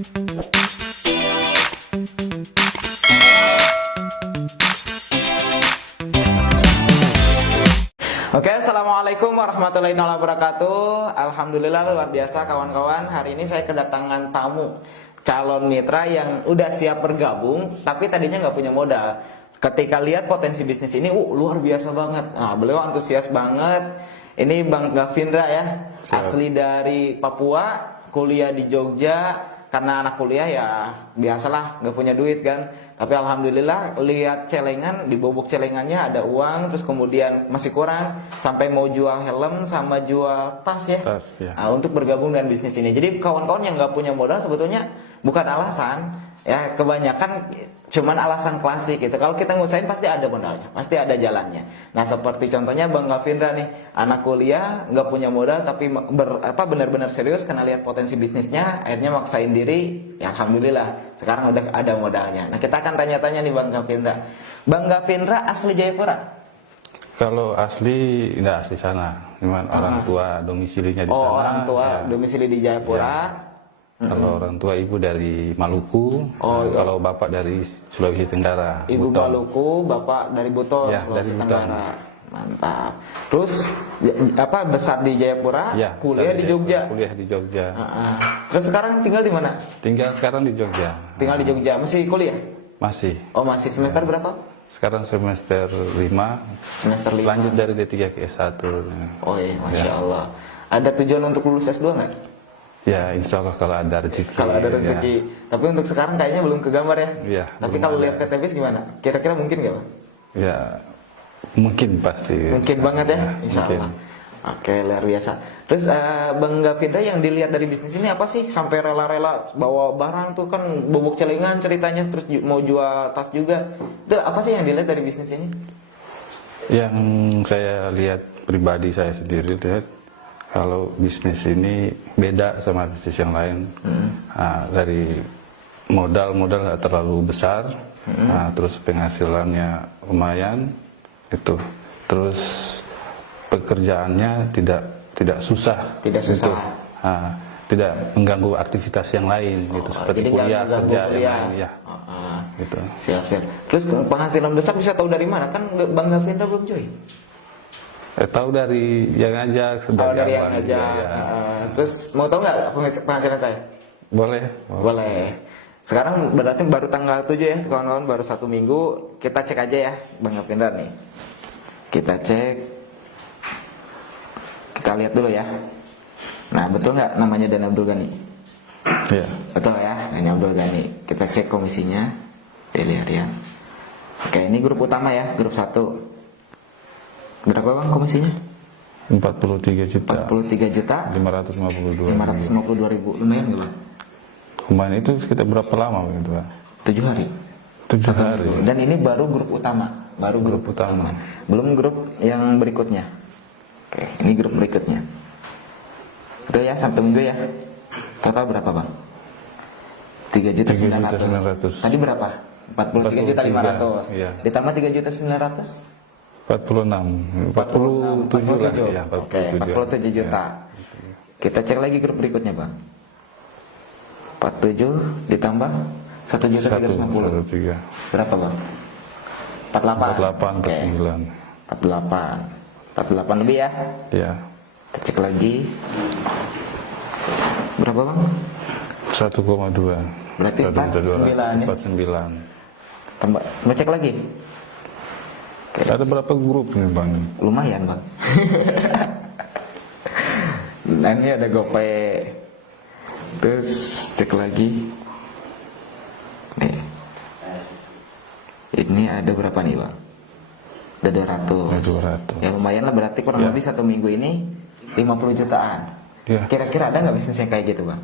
Oke, assalamualaikum warahmatullahi wabarakatuh. Alhamdulillah luar biasa kawan-kawan. Hari ini saya kedatangan tamu calon mitra yang udah siap bergabung, tapi tadinya nggak punya modal. Ketika lihat potensi bisnis ini, luar biasa banget. Nah, beliau antusias banget. Ini Bang Gavindra ya, asli dari Papua, kuliah di Jogja. Karena anak kuliah ya biasalah nggak punya duit kan. Tapi alhamdulillah lihat celengan, di bobok celengannya ada uang, terus kemudian masih kurang sampai mau jual helm sama jual tas ya. Tas, ya. Nah, untuk bergabung dengan bisnis ini. Jadi kawan-kawan yang nggak punya modal sebetulnya bukan alasan ya, kebanyakan cuman alasan klasik gitu. Kalau kita ngusahain pasti ada modalnya, pasti ada jalannya. Nah, seperti contohnya Bang Gavindra nih, anak kuliah nggak punya modal tapi benar-benar serius karena lihat potensi bisnisnya, akhirnya maksain diri. Ya alhamdulillah sekarang udah ada modalnya. Nah, kita akan tanya-tanya nih Bang Gavindra. Bang Gavindra asli Jayapura? Kalau asli nggak asli sana, cuman orang tua domisilinya di sana. Oh, orang tua ya. domisili di Jayapura. Ya. Kalau orang tua ibu dari Maluku, kalau bapak dari Sulawesi Tenggara. Ibu Buton. Maluku, bapak dari Buton, Ya, Sulawesi dari Buton. Tenggara. Mantap. Terus besar di Jayapura, Ya, kuliah di Jogja. Kuliah di Jogja. Terus sekarang tinggal di mana? Tinggal sekarang di Jogja. Tinggal di Jogja. Masih kuliah? Masih. Oh, masih semester berapa? Sekarang semester 5. Semester 5. Lanjut dari D3 ke S1. Oh iya, Masya Allah. Ada tujuan untuk lulus S2 nggak? Ya, insya Allah kalau ada rezeki. Kalau ada rezeki. Ya. Tapi untuk sekarang kayaknya belum kegambar ya? Iya. Tapi kalau lihat KTP gimana? Kira-kira mungkin nggak, Bang? Ya, mungkin pasti. Mungkin banget ya, insya mungkin. Allah. Oke, luar biasa. Terus Bang Gavindra, yang dilihat dari bisnis ini apa sih? Sampai rela-rela bawa barang tuh kan, bobok celengan ceritanya, terus mau jual tas juga. Itu apa sih yang dilihat dari bisnis ini? Yang saya lihat pribadi saya sendiri lihat, kalau bisnis ini beda sama bisnis yang lain. Nah, dari modal nggak terlalu besar, nah, terus penghasilannya lumayan, itu. Terus pekerjaannya tidak susah. Tidak susah. Gitu. Nah, tidak mengganggu aktivitas yang lain, gitu, seperti jadi kuliah, nggak kerja kuliah. yang lain, ya. Gitu. Siap. Terus penghasilan besar bisa tahu dari mana? Kan Bang Gavindra belum join. Tahu dari yang ngajak, Dari yang awal ngajak. juga, ya. Terus mau tahu nggak penghasilan saya? Boleh. Boleh. Sekarang berarti baru tanggal 7 ya, kawan-kawan, baru 1 minggu. Kita cek aja ya, Bang Gavindra nih. Kita cek. Kita lihat dulu ya. Nah, betul nggak namanya Dana Abdul Ghani? Ya. Betul ya, Dana Abdul Ghani. Kita cek komisinya. Daily harian. Oke, ini grup utama ya, grup 1. Berapa Bang komisinya? 43 juta. 43 juta 552. Lumayan nggak Bang? Kemarin itu sekitar berapa lama begitu, Pak? 7 hari. 7 hari. Dan ini baru grup utama. Baru grup utama. Belum grup yang berikutnya. Oke, ini grup berikutnya. Betul ya, Sabtu Minggu ya. Total berapa Bang? 3.900.000. Tadi berapa? 43.500.000. Iya. Ditambah 3.900.000? 46. 47 lah. Ya, 47. Oke, 47 juta. Kita cek lagi grup berikutnya Bang. 47 ditambah 1.350.000. 1,3. Berapa Bang? 48. 48, 49. 48 lebih ya. Ya. Kita cek lagi. Berapa Bang? 1,2. Berarti 49 ya? 49. Tambah, mau cek lagi? Oke. Ada berapa grup nih, Bang? Lumayan Bang. Dan ini ada GoPay. Terus cek lagi. Nih. Ini ada berapa nih Bang? Ada 200. 200. Ya lumayan lah, berarti kurang lebih 1 minggu ini 50 jutaan. Ya. Kira-kira ada nggak bisnis yang kayak gitu Bang?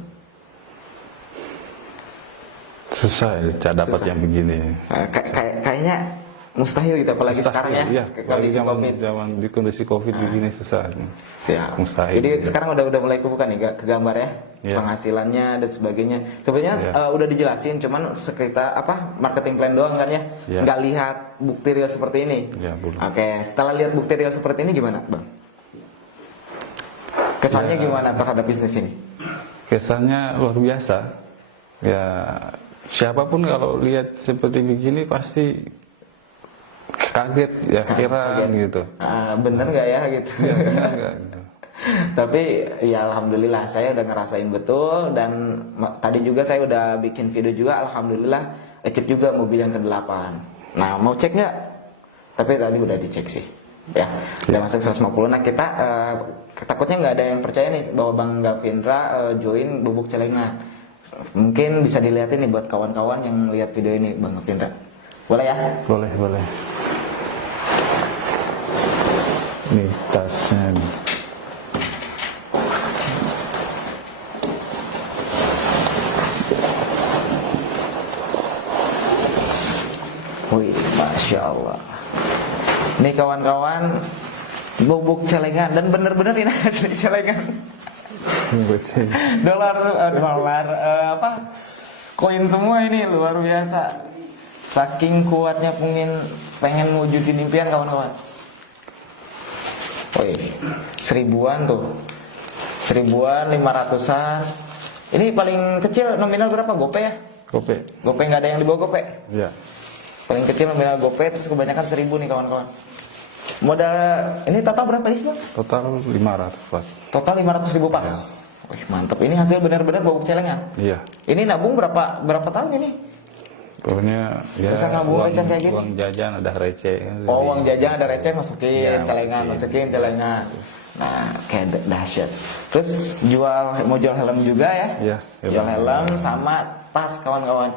Susah ya dapat yang begini. Kayaknya mustahil gitu, apalagi sekarang ya, Iya. kondisi COVID. Zaman di kondisi COVID begini susah. Siap. Mustahil. Jadi Ya. sekarang udah mulai kebuka nih ke gambar ya, Iya. penghasilannya dan sebagainya. Sebenarnya Iya. udah dijelasin, cuman sekitar marketing plan doang kan ya, Iya. nggak lihat bukti real seperti ini. Iya, belum. Oke, setelah lihat bukti real seperti ini gimana Bang? Kesannya Ya. gimana terhadap bisnis ini? Kesannya luar biasa. Ya siapapun kalau lihat seperti begini pasti kaget ya, heran gitu. Bener nggak ya gitu. Ya, benar nggak gitu. Tapi ya alhamdulillah saya udah ngerasain betul, dan tadi juga saya udah bikin video juga, alhamdulillah ecep juga mobil yang ke-8. Nah mau cek nggak? Tapi tadi udah dicek sih. Ya udah masuk 150. Nah kita takutnya nggak ada yang percaya nih bahwa Bang Gavindra join Bubuk Celengan. Mungkin bisa dilihatin nih buat kawan-kawan yang lihat video ini, Bang Gavindra. Boleh ya? Boleh. Nih tasnya nih. Wih, Masya Allah. Nih kawan-kawan, Bubuk Celengan, dan bener-bener ini asli Celengan. dolar koin semua ini luar biasa. Saking kuatnya pengen wujudin impian kawan-kawan. Wih, 1000-an tuh, 1000-an, 500-an. Ini paling kecil nominal berapa? Gope ya? Gope nggak ada yang di bawah gope. Ya. Paling kecil nominal gope, terus kebanyakan 1000 nih kawan-kawan. Modal ini total berapa nih Bang? Total 500 pas. Total 500.000 pas. Ya. Wih, mantep. Ini hasil benar-benar Bubuk Celengan. Iya. Ini nabung berapa tahun ini? Pokoknya ya Bisa nabung receh kayak gini? uang jajan ada receh. Oh, uang jajan ada receh, masukin Ya, celengan, masukin celengan. Nah, kayak dahsyat. Terus mau jual helm juga ya? Iya, Jual helm sama tas kawan-kawan.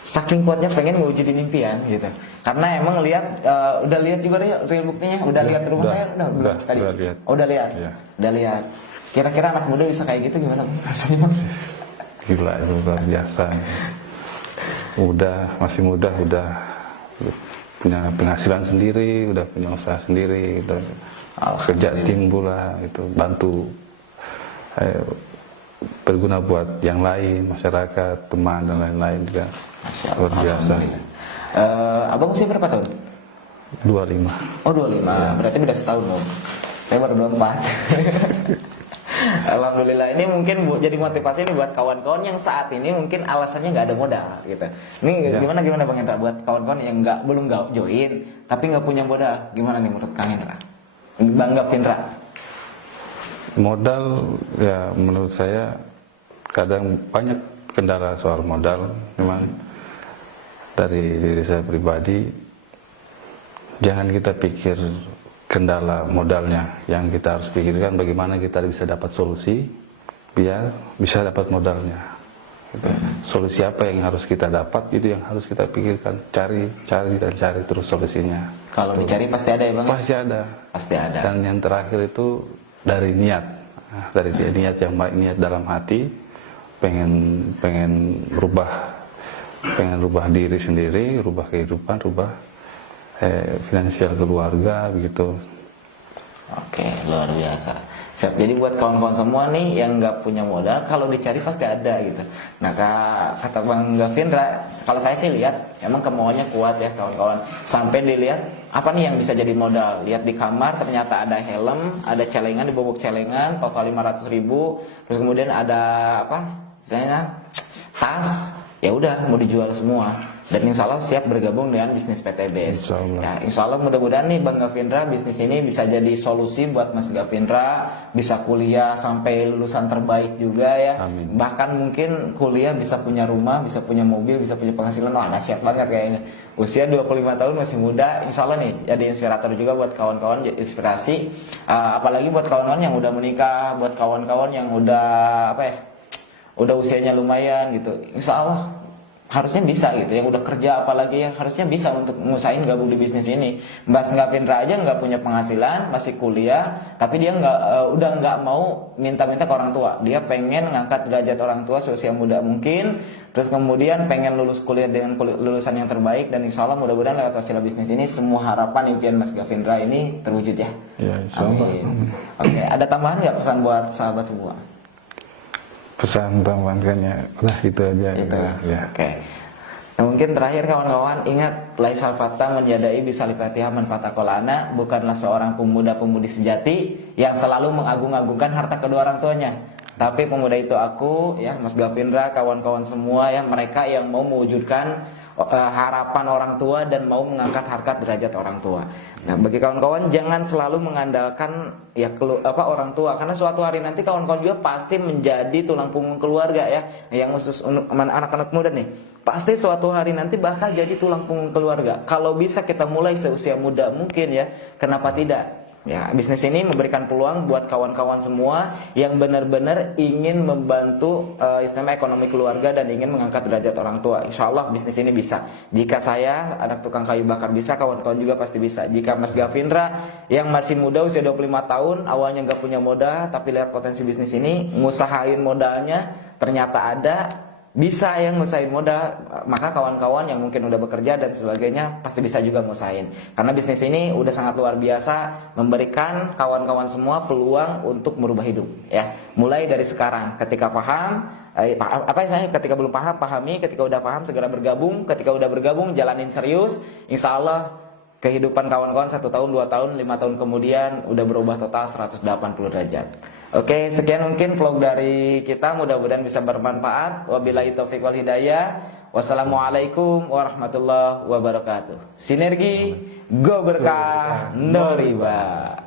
Saking kuatnya pengen ngewujudin impian gitu. Karena emang udah lihat juga real buktinya, udah lihat rumah saya udah tadi. lihat. Oh, udah lihat. Iya. Udah lihat. Kira-kira anak muda bisa kayak gitu gimana rasanya? Gila, itu luar biasa. Masih muda, udah punya penghasilan sendiri, udah punya usaha sendiri, gitu. Kerja tim pula, itu bantu berguna buat yang lain, masyarakat, teman dan lain-lain juga. Luar biasa. Abang usia berapa tahun? 25. Oh 25, berarti beda setahun dong. Saya baru 24. Alhamdulillah, ini mungkin jadi motivasi nih buat kawan-kawan yang saat ini mungkin alasannya nggak ada modal gitu. Ini gimana Bang Hendra buat kawan-kawan yang belum join tapi nggak punya modal, gimana nih menurut Kang Hendra? Bang Gavindra? Modal ya menurut saya kadang banyak kendala soal modal. Memang dari diri saya pribadi, jangan kita pikir kendala modalnya, yang kita harus pikirkan bagaimana kita bisa dapat solusi biar bisa dapat modalnya. Gitu. Solusi apa yang harus kita dapat, itu yang harus kita pikirkan, cari terus solusinya. Kalau dicari pasti ada ya Bang? Pasti ada. Pasti ada. Dan yang terakhir itu dari niat, dari niat yang baik, niat dalam hati, pengen rubah diri sendiri, rubah kehidupan, rubah finansial keluarga begitu. Oke, luar biasa. Siap. Jadi buat kawan-kawan semua nih yang nggak punya modal, kalau dicari pasti ada gitu. Nah, kata Bang Gavindra, kalau saya sih lihat emang kemauannya kuat ya kawan-kawan. Sampai dilihat apa nih yang bisa jadi modal. Lihat di kamar ternyata ada helm, ada celengan di Bubuk Celengan, total 500.000. Terus kemudian ada istilahnya tas. Ya udah mau dijual semua. Dan insya Allah siap bergabung dengan bisnis PTBS. Insya Allah mudah-mudahan nih Bang Gavindra, bisnis ini bisa jadi solusi buat Mas Gavindra, bisa kuliah sampai lulusan terbaik juga ya. Amin. Bahkan mungkin kuliah bisa punya rumah, bisa punya mobil, bisa punya penghasilan. Wah, dahsyat banget kayaknya. Usia 25 tahun masih muda, insya Allah nih jadi inspirator juga buat kawan-kawan, jadi inspirasi. Apalagi buat kawan-kawan yang udah menikah, buat kawan-kawan yang udah udah usianya lumayan gitu. Insya Allah harusnya bisa gitu, yang udah kerja apalagi yang harusnya bisa untuk ngusahain gabung di bisnis ini. Mbak Gavindra aja nggak punya penghasilan, masih kuliah, tapi dia udah nggak mau minta-minta ke orang tua. Dia pengen ngangkat derajat orang tua seusia muda mungkin, terus kemudian pengen lulus kuliah dengan lulusan yang terbaik, dan insya Allah mudah-mudahan lewat wasilah bisnis ini semua harapan impian Mas Gavindra ini terwujud ya. Ya, insya Allah. Oke, ada tambahan nggak pesan buat sahabat semua? Pesan tambahannya lah itu aja. Itu. Ya. Oke. Nah, mungkin terakhir kawan-kawan, ingat laisal fata menjadai bisalil fatihah man fatakolana, bukanlah seorang pemuda-pemudi sejati yang selalu mengagung-agungkan harta kedua orang tuanya. Tapi pemuda itu aku, ya Mas Gavindra, kawan-kawan semua ya, mereka yang mau mewujudkan harapan orang tua dan mau mengangkat harkat derajat orang tua. Nah, bagi kawan-kawan jangan selalu mengandalkan ya orang tua, karena suatu hari nanti kawan-kawan juga pasti menjadi tulang punggung keluarga ya. Yang khusus anak-anak muda nih, pasti suatu hari nanti bakal jadi tulang punggung keluarga. Kalau bisa kita mulai seusia muda mungkin ya, kenapa tidak? Ya, bisnis ini memberikan peluang buat kawan-kawan semua yang benar-benar ingin membantu istilahnya ekonomi keluarga dan ingin mengangkat derajat orang tua. Insya Allah bisnis ini bisa. Jika saya, anak tukang kayu bakar bisa, kawan-kawan juga pasti bisa. Jika Mas Gavindra yang masih muda usia 25 tahun, awalnya nggak punya modal, tapi lihat potensi bisnis ini, ngusahain modalnya, ternyata ada, bisa yang ngusahain modal, maka kawan-kawan yang mungkin udah bekerja dan sebagainya pasti bisa juga ngusahain. Karena bisnis ini udah sangat luar biasa, memberikan kawan-kawan semua peluang untuk merubah hidup ya. Mulai dari sekarang, ketika paham, ketika belum paham, pahami, ketika udah paham segera bergabung, ketika udah bergabung jalanin serius, insya Allah kehidupan kawan-kawan 1 tahun, 2 tahun, 5 tahun kemudian udah berubah total 180 derajat. Oke, sekian mungkin vlog dari kita, mudah-mudahan bisa bermanfaat. Wabillahi taufiq wal hidayah. Wassalamualaikum warahmatullahi wabarakatuh. Sinergi, go berkah, no riba.